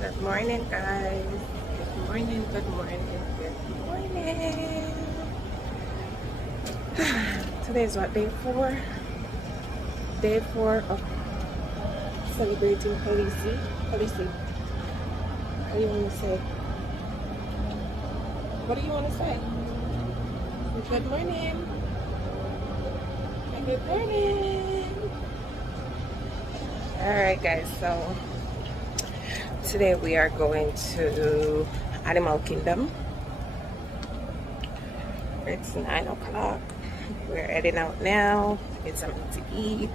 Good morning, guys. Good morning, good morning, good morning. Today is what, day 4? Day 4 of celebrating Khaleesi. Khaleesi, what do you want to say? What do you want to say? Good morning. Good morning. Alright, guys, so today we are going to Animal Kingdom. It's 9 o'clock. We're heading out now, get something to eat,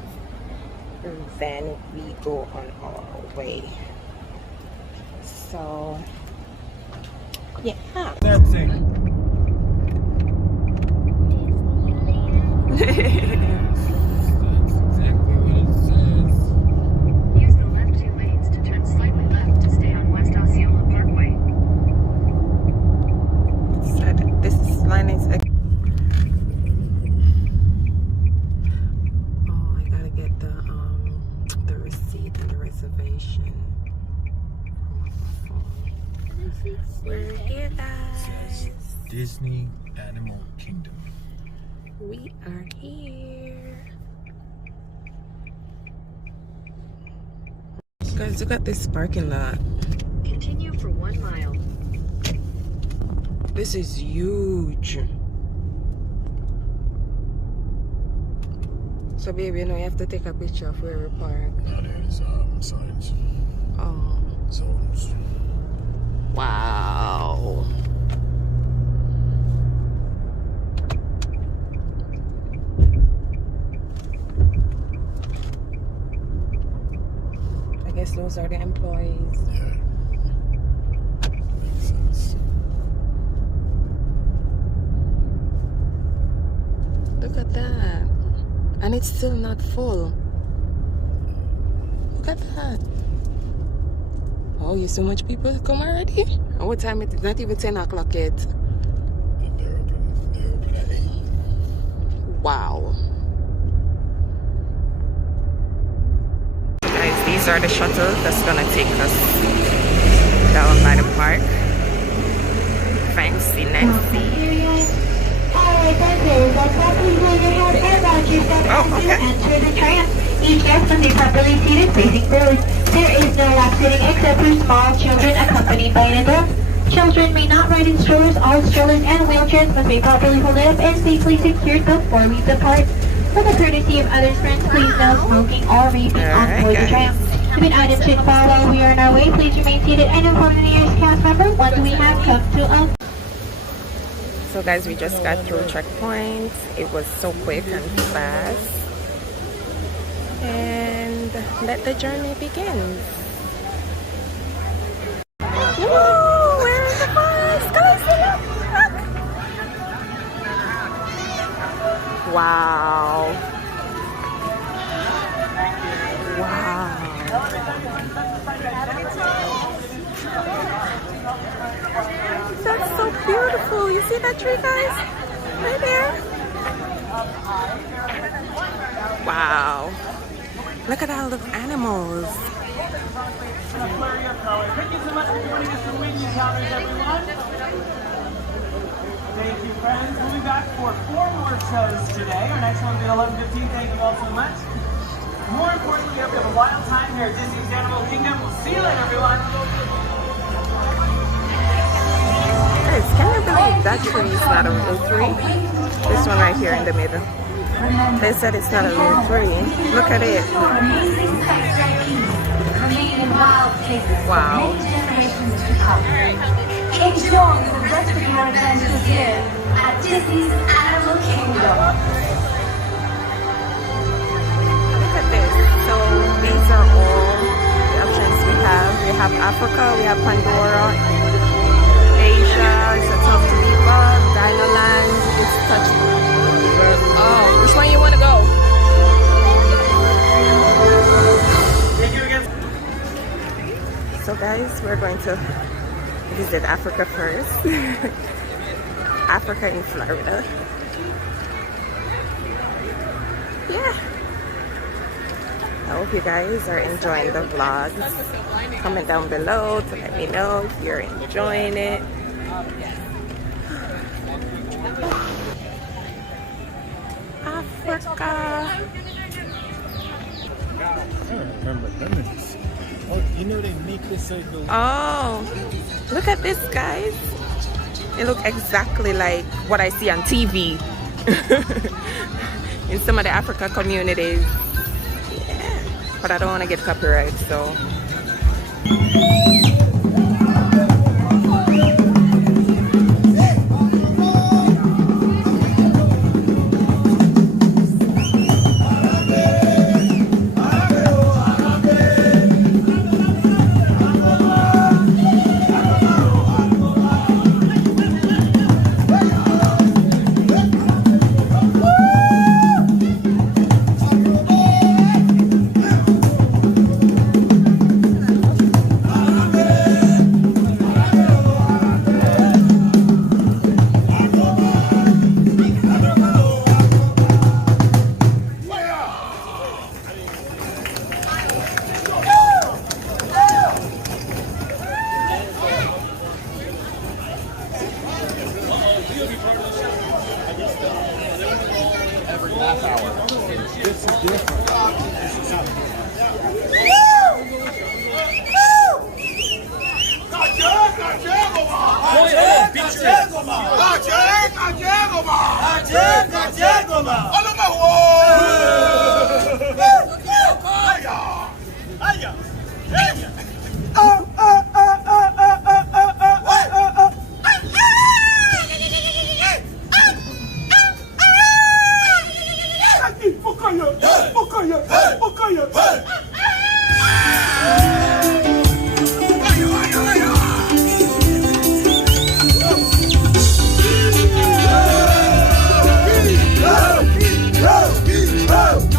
and then we go on our way. So, yeah. That's it. That's exactly what it says. Use the left 2 lanes to turn slightly left to stay on West Osceola Parkway. So this line is. Oh, I gotta get the receipt and the reservation. We're here, It guys. says Disney Animal Kingdom. We are here. Guys, look at this parking lot. Continue for 1 mile. This is huge. So baby, you know you have to take a picture of where we park. Now there's signs. Oh, Zones. wow. I guess those are the employees. Yeah. Makes sense. Look at that. And it's still not full. Look at that. Oh, you so much people come already? And what time it is? Not even 10 o'clock yet. And they're open at 8. Wow. Guys, these are the shuttles that's gonna take us down by the park. Fancy, Nancy. Oh, okay. Enter the tram. Each guest must be properly seated facing forward. There is no lap sitting except for small children accompanied by an adult. Children may not ride in strollers. All strollers and wheelchairs must be properly folded up and safely secured before we depart. For the courtesy of others' friends, please no smoking or vaping on board the tram. If an item should fall while we are on our way, please remain seated and inform the nearest cast member once we have come to a... So guys, we just got through checkpoints. It was so quick and fast. And let the journey begin. Whoa, where is the forest? Go see it. Look. Wow. Wow. That's so beautiful. You see that tree, guys? Right there. Wow. Look at all the animals. Thank you so much for joining us for Wing Encounters, everyone. Thank you, friends. We'll be back for 4 more shows today. Our next one will be at 11:15. Thank you all so much. More importantly, we hope you have a wild time here at Disney's Animal Kingdom. We'll see you later, everyone. Guys, can you believe that tree is not a real tree? This one right here in the middle. They said it's not a real tree. Look at it. Wow. Enjoy the rest of your adventures here at Disney's Animal Kingdom. Look at this. So these are all the options we have. We have Africa, we have Pandora, Asia, it's a tough to beat bug, Dinoland, it's touch. Oh, which one you want to go? So guys, we're going to visit Africa first. Africa in Florida. Yeah. I hope you guys are enjoying the vlogs. Comment down below to let me know if you're enjoying it. Africa. I don't remember lemons. Oh, you know they make this so it goes. Oh, look at this, guys. It looks exactly like what I see on TV in some of the Africa communities. Yeah, but I don't want to get copyright, so. Whoa!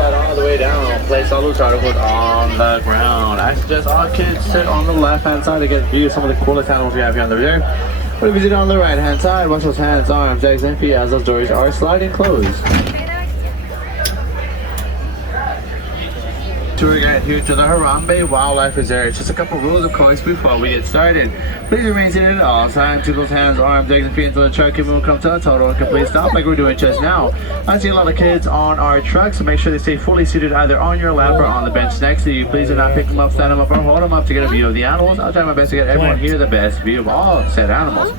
All the way down. Place all those articles on the ground. I suggest all kids sit on the left hand side to get a view of some of the coolest animals we have here on the reserve. But if you sit on the right hand side, watch those hands, arms, legs, and feet as those doors are sliding closed. Tour guide here to the Harambe Wildlife Reserve. Just a couple rules of course before we get started. Please remain seated at all times. Keep those hands, arms, legs, and feet until the truck will come to a total and complete stop like we're doing just now. I see a lot of kids on our truck, so make sure they stay fully seated either on your lap or on the bench next to you. Please do not pick them up, stand them up, or hold them up to get a view of the animals. I'll try my best to get everyone here the best view of all said animals.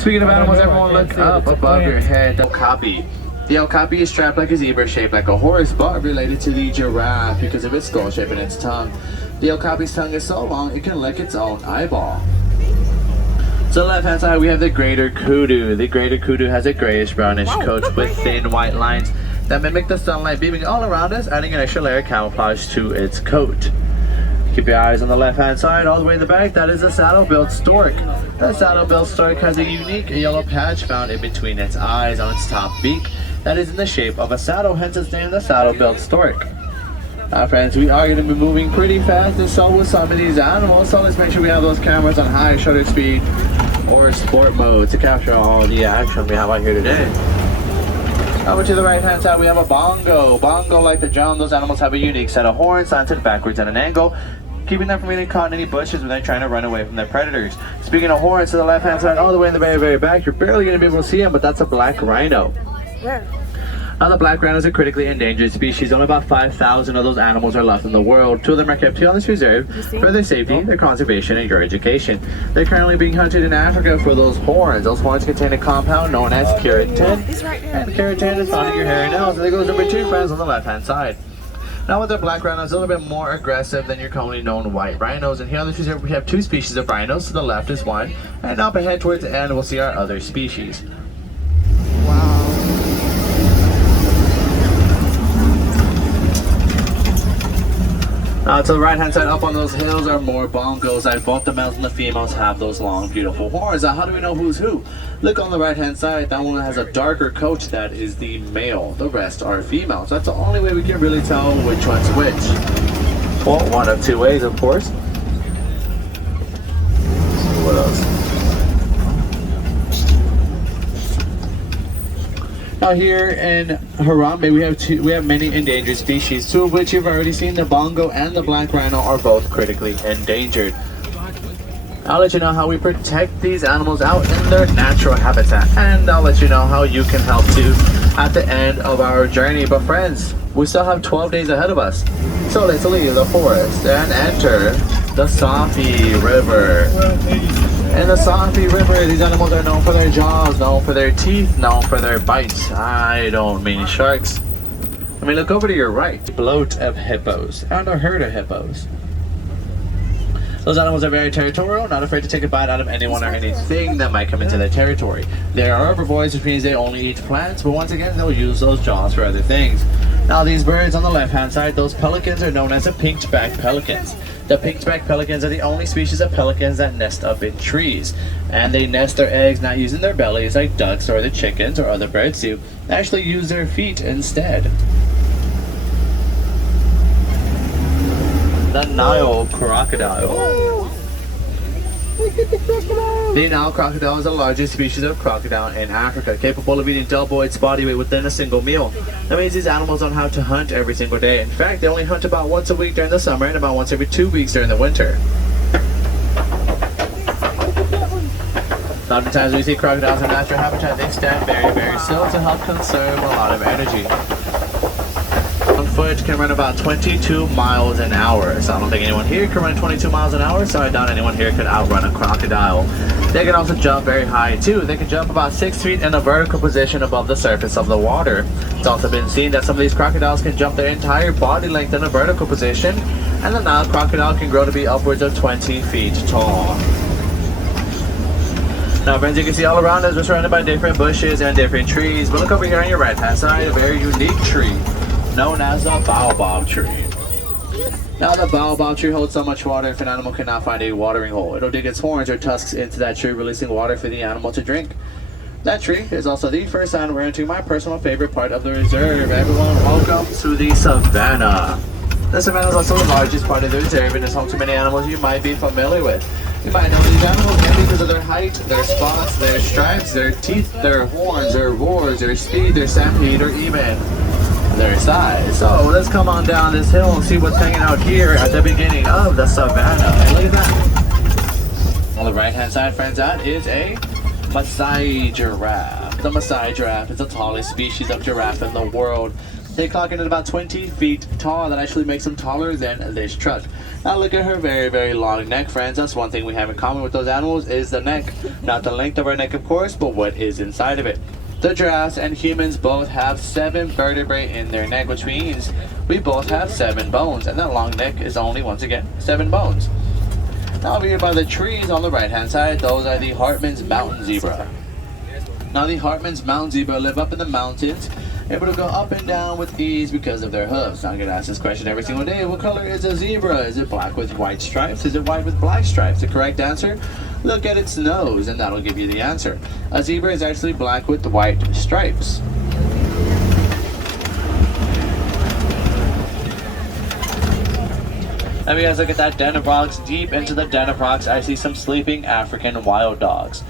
Speaking of animals, everyone look up above your head. The copy. The okapi is strapped like a zebra, shaped like a horse, but related to the giraffe because of its skull shape and its tongue. The okapi's tongue is so long it can lick its own eyeball. To the left hand side we have the greater kudu. The greater kudu has a grayish brownish coat with thin white lines that mimic the sunlight beaming all around us, adding an extra layer of camouflage to its coat. Keep your eyes on the left hand side, all the way in the back, that is a saddle-billed stork. The saddle-billed stork has a unique yellow patch found in between its eyes on its top beak that is in the shape of a saddle, hence its name, the saddle-billed stork. Now friends, we are going to be moving pretty fast and so with some of these animals, so let's make sure we have those cameras on high shutter speed or sport mode to capture all the action we have out here today. Over to the right hand side we have a bongo. Bongo, like the drum, those animals have a unique set of horns slanted backwards at an angle, keeping them from getting caught in any bushes when they're trying to run away from their predators. Speaking of horns, to the left hand side all the way in the very, very back, you're barely going to be able to see them, but that's a black rhino. Where? Now the black rhino is a critically endangered species. Only about 5,000 of those animals are left in the world. 2 of them are kept here on this reserve for their safety, their conservation, and your education. They're currently being hunted in Africa for those horns. Those horns contain a compound known as keratin. And keratin is found in your hair and nails. And there goes number 2, friends, on the left hand side. Now with the black rhino, it's a little bit more aggressive than your commonly known white rhinos. And here on this reserve we have 2 species of rhinos. To the left is one, and up ahead towards the end we'll see our other species. To the right hand side up on those hills are more bongos. Both the males and the females have those long beautiful horns. Now how do we know who's who? Look on the right hand side, that one has a darker coat, that is the male. The rest are females. That's the only way we can really tell which one's which. Well, one of 2 ways of course. Let's see what else. Now here in Harambe we have many endangered species, 2 of which you've already seen. The bongo and the black rhino are both critically endangered. I'll let you know how we protect these animals out in their natural habitat, and I'll let you know how you can help too at the end of our journey. But friends, we still have 12 days ahead of us, so let's leave the forest and enter the Safi River. In the Safi River, these animals are known for their jaws, known for their teeth, known for their bites. I don't mean sharks. I mean, look over to your right. Bloat of hippos and a herd of hippos. Those animals are very territorial, not afraid to take a bite out of anyone or anything that might come into their territory. They are herbivores, which means they only eat plants, but once again, they'll use those jaws for other things. Now these birds on the left hand side, those pelicans are known as the pink-backed pelicans. The pink-backed pelicans are the only species of pelicans that nest up in trees. And they nest their eggs not using their bellies like ducks or the chickens or other birds do. They actually use their feet instead. The Nile crocodile. The Nile crocodile is the largest species of crocodile in Africa, capable of eating double its body weight within a single meal. That means these animals don't have to hunt every single day. In fact, they only hunt about once a week during the summer and about once every 2 weeks during the winter. Oftentimes we see crocodiles in natural habitat, they stand very still to help conserve a lot of energy. On foot can run about 22 miles an hour. So I don't think anyone here can run 22 miles an hour, so I doubt anyone here could outrun a crocodile. They can also jump very high too. They can jump about 6 feet in a vertical position above the surface of the water. It's also been seen that some of these crocodiles can jump their entire body length in a vertical position, and the Nile crocodile can grow to be upwards of 20 feet tall. Now friends, you can see all around us we're surrounded by different bushes and different trees, but look over here on your right hand side, a very unique tree known as the baobab tree. Now the baobab tree holds so much water if an animal cannot find a watering hole, it'll dig its horns or tusks into that tree, releasing water for the animal to drink. That tree is also the first sign we're into my personal favorite part of the reserve. Everyone, welcome to the savannah. The savannah is also the largest part of the reserve and is home to many animals you might be familiar with. You might know these animals mainly because of their height, their spots, their stripes, their teeth, their horns, their roars, their speed, their stampede, or even their size. So let's come on down this hill and see what's hanging out here at the beginning of the savannah. And look at that. On the right hand side, friends, that is a Maasai giraffe. The Maasai giraffe is the tallest species of giraffe in the world. They clock in at about 20 feet tall. That actually makes them taller than this truck. Now look at her very long neck, friends. That's one thing we have in common with those animals is the neck. Not the length of our neck, of course, but what is inside of it. The giraffes and humans both have 7 vertebrae in their neck, which means we both have 7 bones, and that long neck is only, once again, 7 bones. Now over here by the trees on the right hand side, those are the Hartmann's mountain zebra. Now the Hartmann's mountain zebra live up in the mountains, able to go up and down with ease because of their hooves. Now I'm going to ask this question every single day. What color is a zebra? Is it black with white stripes? Is it white with black stripes? The correct answer? Look at its nose and that'll give you the answer. A zebra is actually black with white stripes. Now you guys look at that den of rocks. Deep into the den of rocks I see some sleeping African wild dogs.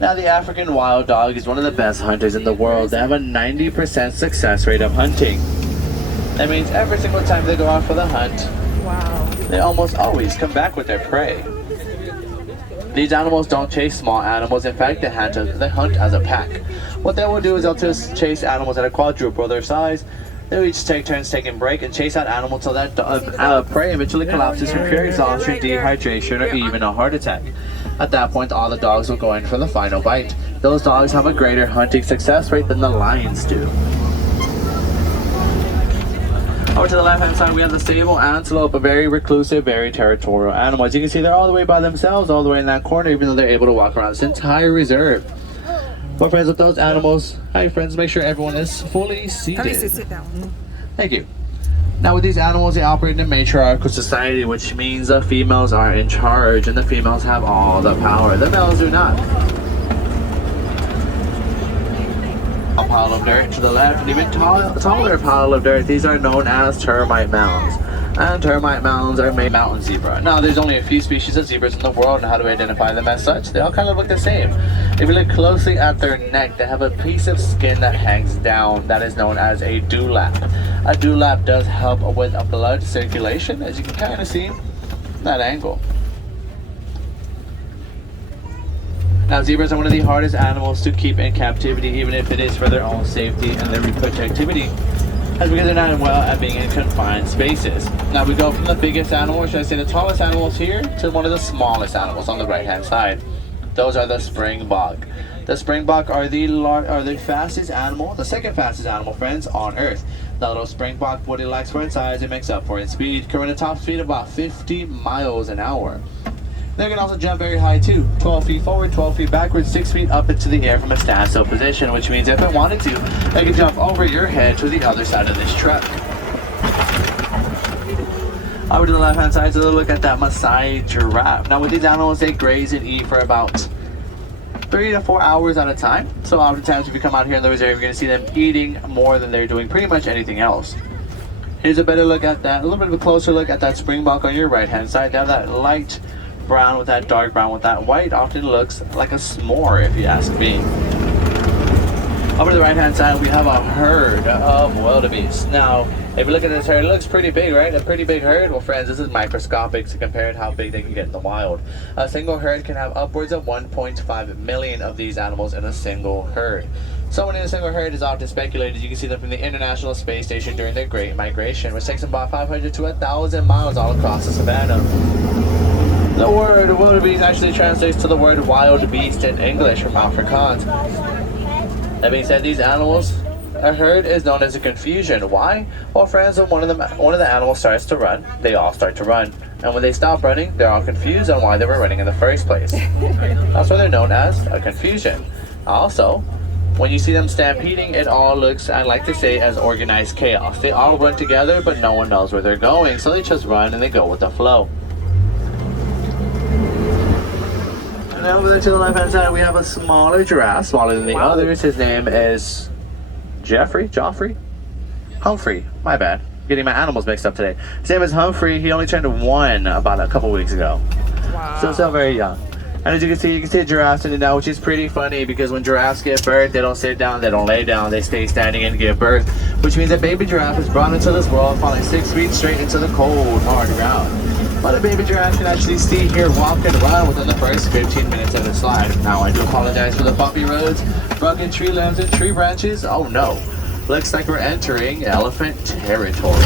Now the African wild dog is one of the best hunters in the world. They have a 90% success rate of hunting. That means every single time they go out for the hunt, Wow. they almost always come back with their prey. These animals don't chase small animals. In fact, they hunt as a pack. What they will do is they'll just chase animals that are quadruple their size. They'll each take turns taking break and chase that animal till that prey eventually collapses from pure exhaustion, dehydration, or even a heart attack. At that point, all the dogs will go in for the final bite. Those dogs have a greater hunting success rate than the lions do. Over to the left-hand side, we have the sable antelope, a very reclusive, very territorial animal. As you can see, they're all the way by themselves, all the way in that corner, even though they're able to walk around this entire reserve. Well, friends, with those animals, hi friends, make sure everyone is fully seated. Sit down. Thank you. Now with these animals, they operate in a matriarchal society, which means the females are in charge and the females have all the power. The males do not. A pile of dirt to the left, and even taller pile of dirt. These are known as termite mounds. And termite mounds are made mountain zebra. Now there's only a few species of zebras in the world, and how do we identify them as such? They all kind of look the same. If you look closely at their neck, they have a piece of skin that hangs down that is known as a dewlap. A dewlap does help with a blood circulation, as you can kind of see that angle. Now zebras are one of the hardest animals to keep in captivity, even if it is for their own safety and their reproductivity. That's because they're not well at being in confined spaces. Now we go from the biggest animal, or should I say the tallest animals here, to one of the smallest animals on the right hand side. Those are the springbok. The springbok are the fastest animal, the second fastest animal, friends, on Earth. The little springbok, what it lacks for in size, it makes up for in speed, current a top speed of about 50 miles an hour. They can also jump very high too, 12 feet forward, 12 feet backwards, 6 feet up into the air from a standstill position, which means if it wanted to, they can jump over your head to the other side of this truck. Over to the left hand side, so look at that Maasai giraffe. Now with these animals, they graze and eat for about 3 to 4 hours at a time. So oftentimes if you come out here in the reserve, you're going to see them eating more than they're doing pretty much anything else. Here's a better look at that, a little bit of a closer look at that springbok on your right hand side. They have that light brown with that dark brown with that white. Often looks like a s'more if you ask me. Over to the right hand side, we have a herd of wildebeest. Now, if you look at this herd, it looks pretty big, right? A pretty big herd. Well, friends, this is microscopic to compare to how big they can get in the wild. A single herd can have upwards of 1.5 million of these animals in a single herd. Someone in a single herd is often speculated. You can see them from the International Space Station during their Great Migration, which takes them about 500 to 1,000 miles all across the savannah. The word wildebeest actually translates to the word wild beast in English from Afrikaans. That being said, these animals, a herd is known as a confusion. Why? Well, friends, when one of the animals starts to run, they all start to run. And when they stop running, they're all confused on why they were running in the first place. That's why they're known as a confusion. Also, when you see them stampeding, it all looks, I like to say, as organized chaos. They all run together, but no one knows where they're going, so they just run and they go with the flow. And over there to the left hand side, we have a smaller giraffe, smaller than the others. His name is Joffrey? Humphrey, my bad. Getting my animals mixed up today. His name is Humphrey. He only turned 1 about a couple weeks ago. Wow. So still very young. And as you can see a giraffe sitting down, which is pretty funny because when giraffes give birth, they don't sit down, they don't lay down, they stay standing and give birth, which means a baby giraffe is brought into this world falling 6 feet straight into the cold, hard ground. But a baby giraffe can actually see, hear, walk, and run within the first 15 minutes of its life. Now, I do apologize for the bumpy roads, broken tree limbs, and tree branches. Oh no, looks like we're entering elephant territory.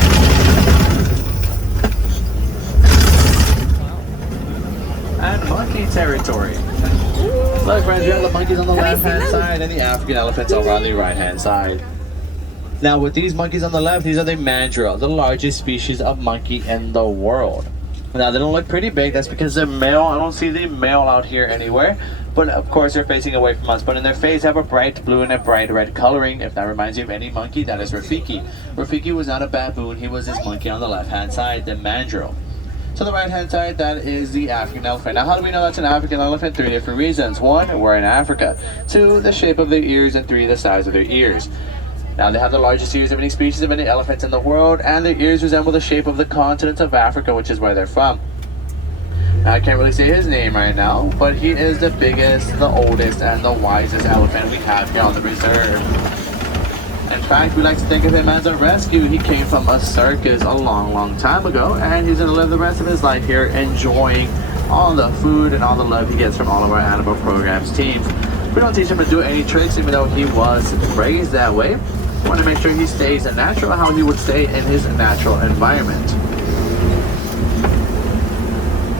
And monkey territory. Look, friends, we have the monkeys on the left-hand side and the African elephants over on the right-hand side. Now, with these monkeys on the left, these are the mandrill, the largest species of monkey in the world. Now, they don't look pretty big. That's because they're male. I don't see the male out here anywhere. But, of course, they're facing away from us. But in their face, they have a bright blue and a bright red coloring. If that reminds you of any monkey, that is Rafiki. Rafiki was not a baboon. He was this monkey on the left-hand side, the mandrill. To the right-hand side, that is the African elephant. Now, how do we know that's an African elephant? 3 different reasons. 1, we're in Africa. 2, the shape of their ears. And 3, the size of their ears. Now, they have the largest ears of any species of any elephants in the world, and their ears resemble the shape of the continent of Africa, which is where they're from. Now, I can't really say his name right now, but he is the biggest, the oldest, and the wisest elephant we have here on the reserve. In fact, we like to think of him as a rescue. He came from a circus a long, long time ago, and he's going to live the rest of his life here enjoying all the food and all the love he gets from all of our animal programs teams. We don't teach him to do any tricks, even though he was raised that way. We want to make sure he stays natural, how he would stay in his natural environment.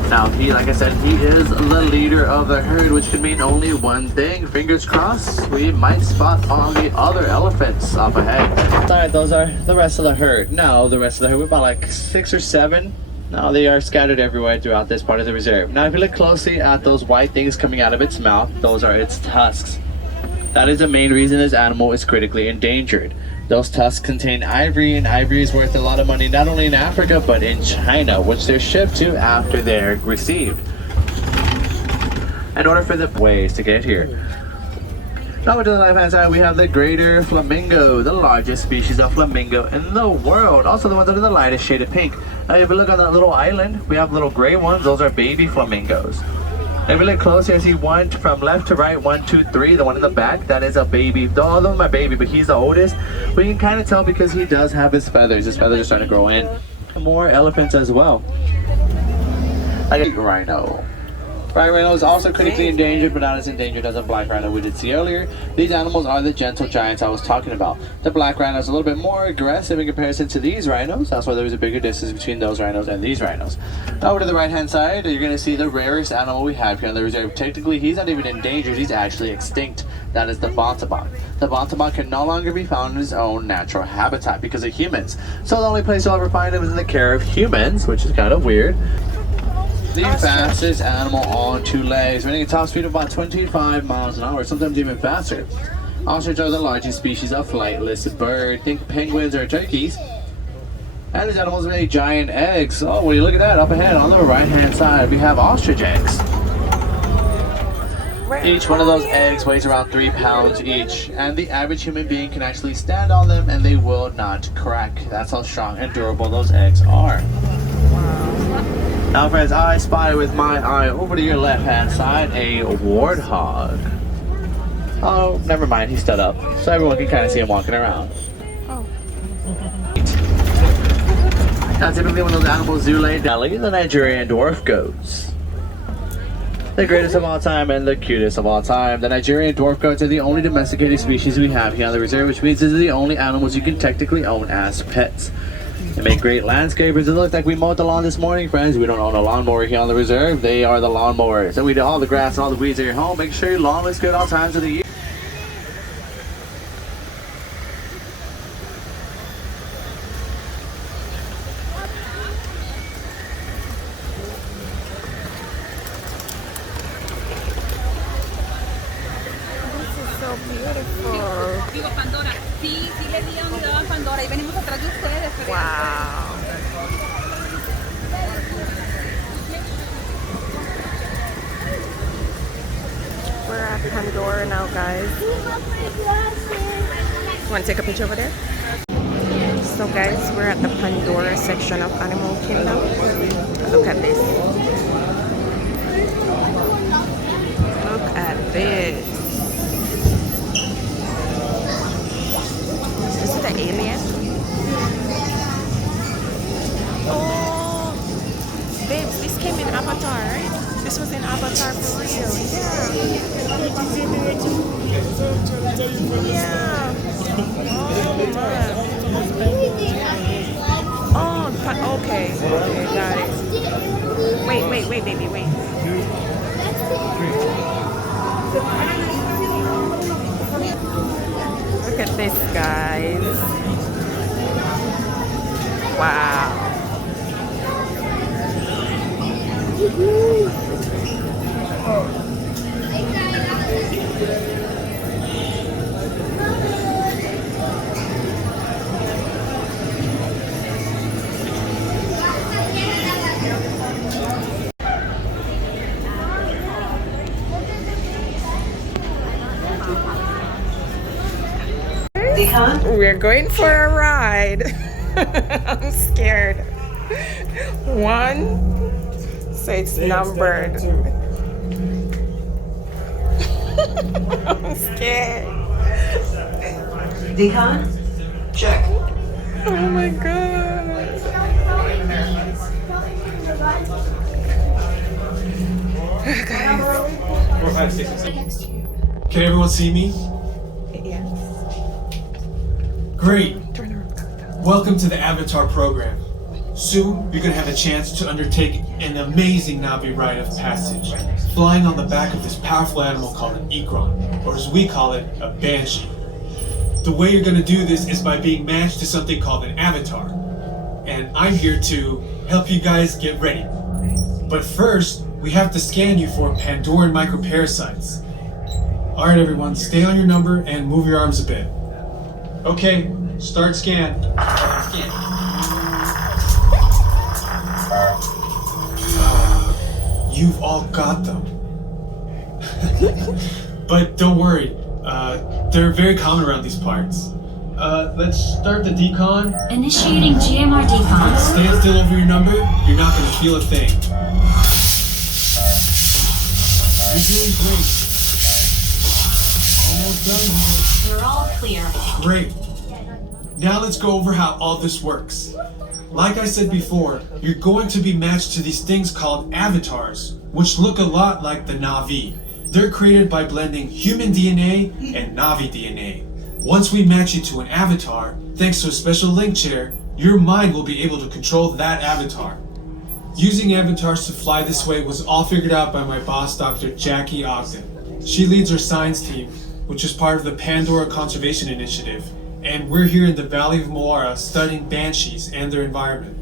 Now, like I said, he is the leader of the herd, which could mean only one thing. Fingers crossed, we might spot all the other elephants up ahead. Alright, those are the rest of the herd. Now, the rest of the herd, we're about like 6 or 7. Now, they are scattered everywhere throughout this part of the reserve. Now, if you look closely at those white things coming out of its mouth, those are its tusks. That is the main reason this animal is critically endangered. Those tusks contain ivory, and ivory is worth a lot of money not only in Africa but in China, which they're shipped to after they're received. In order for the ways to get here. Now to the left hand side, we have the greater flamingo, the largest species of flamingo in the world. Also the ones that are the lightest shade of pink. Now if you look on that little island, we have little gray ones. Those are baby flamingos. If you look closer, I see 1 from left to right, 1, 2, 3. The one in the back, that is a baby. The other one's my baby, but he's the oldest. We can kind of tell because he does have his feathers. His feathers are starting to grow in. More elephants as well. I got rhino. Black rhino is also critically endangered, but not as endangered as a black rhino we did see earlier. These animals are the gentle giants I was talking about. The black rhino is a little bit more aggressive in comparison to these rhinos. That's why there's a bigger distance between those rhinos and these rhinos. Now over to the right hand side, you're going to see the rarest animal we have here on the reserve. Technically, he's not even endangered, he's actually extinct. That is the bontebok. The bontebok can no longer be found in his own natural habitat because of humans. So the only place you'll ever find him is in the care of humans, which is kind of weird. The fastest animal on 2 legs, running a top speed of about 25 miles an hour, sometimes even faster. Ostriches are the largest species of flightless bird. Think penguins or turkeys. And these animals lay giant eggs. Oh, well, you look at that up ahead on the right hand side, we have ostrich eggs. Each one of those eggs weighs around 3 pounds each, and the average human being can actually stand on them and they will not crack. That's how strong and durable those eggs are. Now friends, I spy with my eye over to your left hand side a warthog. Oh, never mind, he stood up, so everyone can kind of see him walking around. Oh. Now, typically when those animals do lay down, the Nigerian dwarf goats. The greatest of all time and the cutest of all time. The Nigerian dwarf goats are the only domesticated species we have here on the reserve, which means these are the only animals you can technically own as pets. They make great landscapers. It looks like we mowed the lawn this morning, friends. We don't own a lawnmower here on the reserve. They are the lawnmowers. And we do all the grass and all the weeds at your home. Make sure your lawn looks good all times of the year. So beautiful. Digo, Pandora. Sí, sí le di unidad a Pandora. Y venimos atrás de ustedes. Pero Wow. We're at Pandora now, guys. Want to take a picture over there? So guys, we're at the Pandora section of Animal Kingdom. Look at this. Look at this. Is it the alien? Oh, babes, this came in Avatar, right? This was in Avatar for real. Yeah. Yeah. Oh, man. Oh, okay. Okay, got it. Wait, baby, wait. Look at this, guys. Wow. We're going for a ride. I'm scared. 1, so it's numbered. I'm scared. Decon? Check. Oh my god. 4, 5, 6, 7. Can everyone see me? Yes. Great. Turn around. Welcome to the Avatar program. Soon, you're going to have a chance to undertake an amazing Navi rite of passage, flying on the back of this powerful animal called an Ikron, or as we call it, a Banshee. The way you're going to do this is by being matched to something called an avatar. And I'm here to help you guys get ready. But first, we have to scan you for Pandoran microparasites. Alright everyone, stay on your number and move your arms a bit. Okay, start scan. You've all got them. But don't worry, they're very common around these parts. Let's start the decon. Initiating GMR decon. Stand still over your number, you're not gonna feel a thing. You're doing great. Almost done here. We're all clear. Great. Now let's go over how all this works. Like I said before, you're going to be matched to these things called avatars, which look a lot like the Navi. They're created by blending human DNA and Navi DNA. Once we match you to an avatar, thanks to a special link chair, your mind will be able to control that avatar. Using avatars to fly this way was all figured out by my boss, Dr. Jackie Ogden. She leads our science team, which is part of the Pandora Conservation Initiative, and we're here in the Valley of Moara studying banshees and their environment.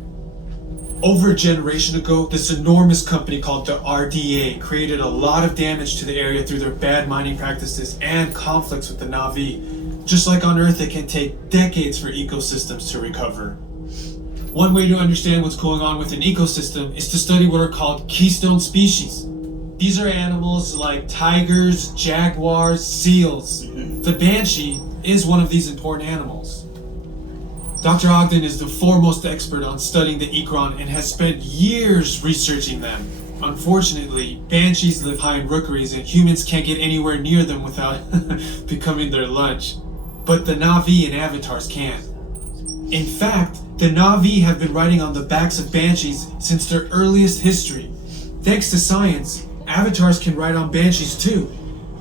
Over a generation ago, this enormous company called the RDA created a lot of damage to the area through their bad mining practices and conflicts with the Navi. Just like on Earth, it can take decades for ecosystems to recover. One way to understand what's going on with an ecosystem is to study what are called keystone species. These are animals like tigers, jaguars, seals. The banshee is one of these important animals. Dr. Ogden is the foremost expert on studying the Ikron and has spent years researching them. Unfortunately, banshees live high in rookeries and humans can't get anywhere near them without becoming their lunch. But the Na'vi and avatars can. In fact, the Na'vi have been riding on the backs of banshees since their earliest history. Thanks to science, avatars can ride on banshees too.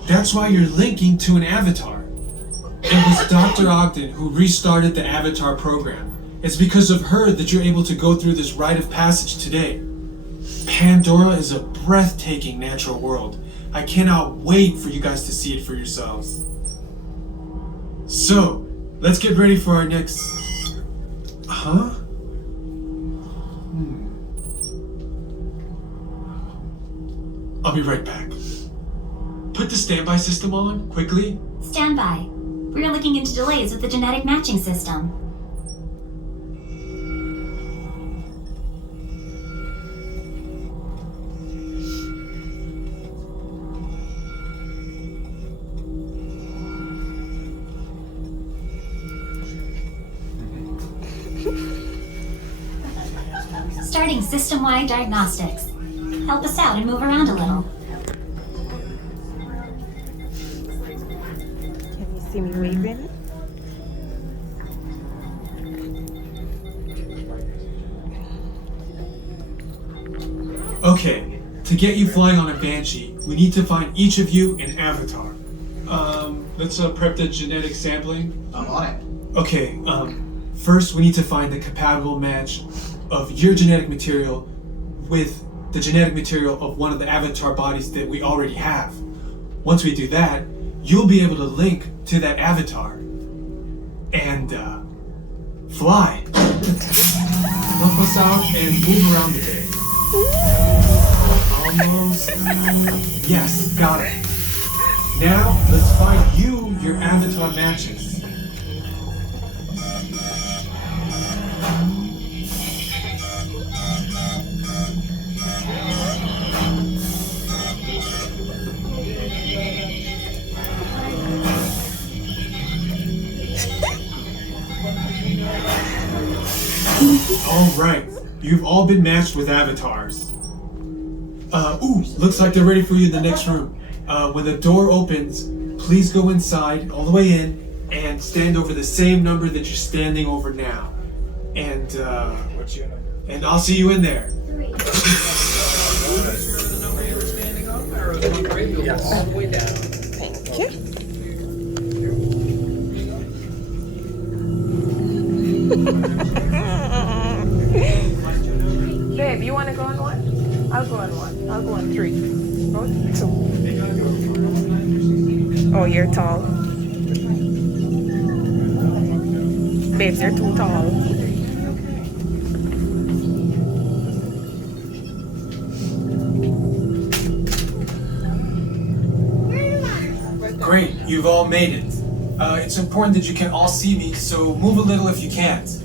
That's why you're linking to an avatar. It was Dr. Ogden who restarted the Avatar program. It's because of her that you're able to go through this rite of passage today. Pandora is a breathtaking natural world. I cannot wait for you guys to see it for yourselves. So, let's get ready for our next... Huh? I'll be right back. Put the standby system on, quickly. Standby. We're looking into delays with the genetic matching system. Starting system-wide diagnostics. Help us out and move around a little. Can you see me waving? Okay, to get you flying on a Banshee, we need to find each of you an avatar. Let's prep the genetic sampling. I'm on it. Okay, first we need to find the compatible match of your genetic material with the genetic material of one of the avatar bodies that we already have. Once we do that, you'll be able to link to that avatar and fly. Help us out and move around the day. Almost. Yes, got it. Now, let's find you your avatar matches. All right, you've all been matched with avatars. Looks like they're ready for you in the next room. When the door opens, please go inside, all the way in, and stand over the same number that you're standing over now. And, what's your number? And I'll see you in there. Thank you. Babe, you want to go on one? I'll go on one. I'll go on 3. Go 2. Oh, you're tall. Babes, you're too tall. Great, you've all made it. It's important that you can all see me, so move a little if you can't.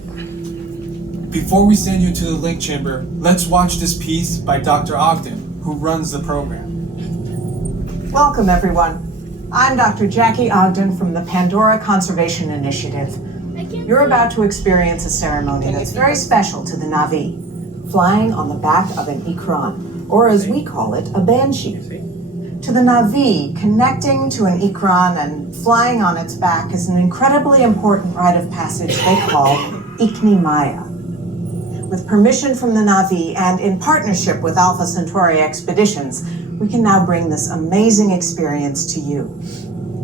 Before we send you to the link chamber, let's watch this piece by Dr. Ogden, who runs the program. Welcome, everyone. I'm Dr. Jackie Ogden from the Pandora Conservation Initiative. You're about to experience a ceremony that's very special to the Na'vi, flying on the back of an ikran, or as we call it, a banshee. To the Na'vi, connecting to an ikran and flying on its back is an incredibly important rite of passage they call Ikni Maya. With permission from the Na'vi and in partnership with Alpha Centauri Expeditions, we can now bring this amazing experience to you.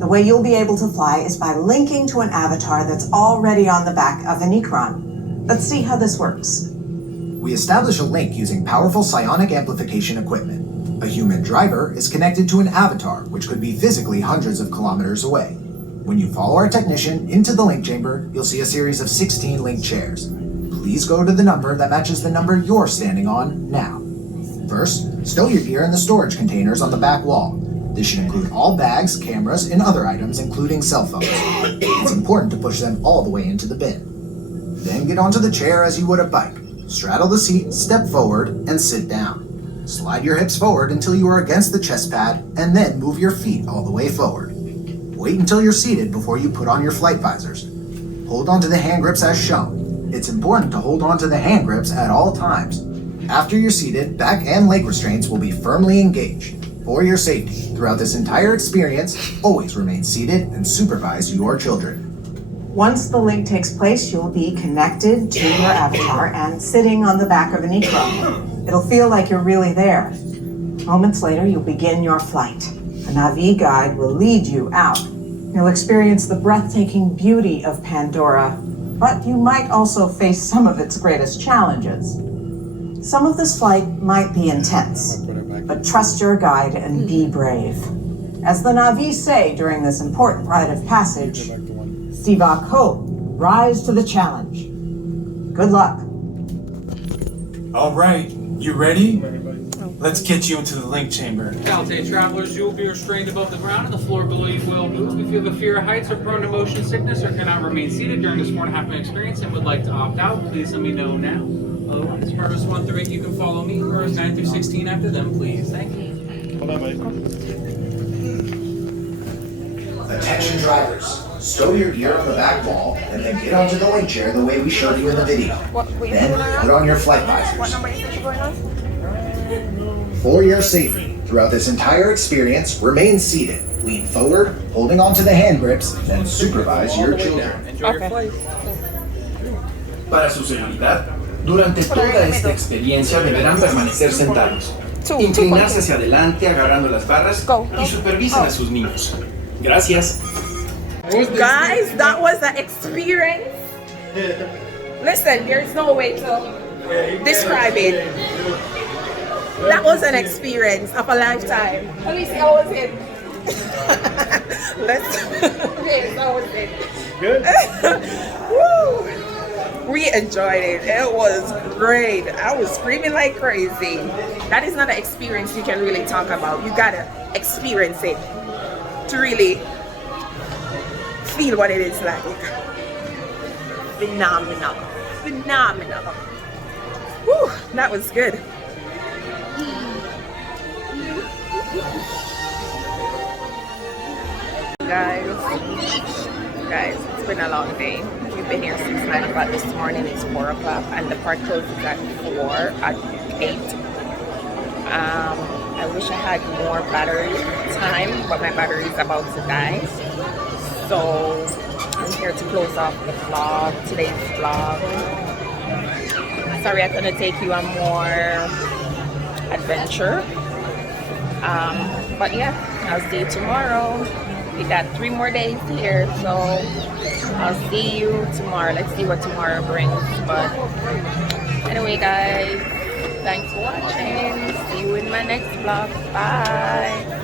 The way you'll be able to fly is by linking to an avatar that's already on the back of an ikran. Let's see how this works. We establish a link using powerful psionic amplification equipment. A human driver is connected to an avatar, which could be physically hundreds of kilometers away. When you follow our technician into the link chamber, you'll see a series of 16 link chairs. Please go to the number that matches the number you're standing on now. First, stow your gear in the storage containers on the back wall. This should include all bags, cameras, and other items, including cell phones. It's important to push them all the way into the bin. Then get onto the chair as you would a bike. Straddle the seat, step forward, and sit down. Slide your hips forward until you are against the chest pad, and then move your feet all the way forward. Wait until you're seated before you put on your flight visors. Hold on to the hand grips as shown. It's important to hold on to the hand grips at all times. After you're seated, back and leg restraints will be firmly engaged. For your safety, throughout this entire experience, always remain seated and supervise your children. Once the link takes place, you'll be connected to your avatar and sitting on the back of an eCro. It'll feel like you're really there. Moments later, you'll begin your flight. A Na'vi guide will lead you out. You'll experience the breathtaking beauty of Pandora, but you might also face some of its greatest challenges. Some of this flight might be intense, but trust your guide and be brave. As the Na'vi say during this important rite of passage, Stivak Ho, rise to the challenge. Good luck. All right, you ready? Let's get you into the link chamber. Validate travelers, you will be restrained above the ground and the floor below you will move. If you have a fear of heights or prone to motion sickness or cannot remain seated during this 4.5 minute experience and would like to opt out, please let me know now. Otherwise, rows 1 through 8, you can follow me. Rows 9 through 16 after them, please. Thank you. Attention drivers, stow your gear on the back wall and then get onto the link chair the way we showed you in the video. Then put on your flight visors. For your safety, throughout this entire experience, remain seated, lean forward, holding onto the hand grips, and supervise your children. Enjoy your flight. Para su seguridad, durante toda esta experiencia deberán permanecer sentados, inclinarse hacia adelante agarrando las barras y supervisen a sus niños. Gracias. Guys, that was an experience. Listen, there's no way to describe it. That was an experience of a lifetime. Police, how was it? How was it? Good. Woo! We enjoyed it. It was great. I was screaming like crazy. That is not an experience you can really talk about. You gotta experience it to really feel what it is like. Phenomenal. Phenomenal. Woo, that was good. Guys, it's been a long day. We've been here since 9 o'clock this morning. It's 4 o'clock and the park closes at 4, at 8. I wish I had more battery time, but my battery is about to die. So I'm here to close off the vlog, today's vlog. Sorry I couldn't take you on more adventure. But yeah, I'll see you tomorrow. We got 3 more days here, so I'll see you tomorrow. Let's see what tomorrow brings. But anyway, guys, thanks for watching. See you in my next vlog. Bye.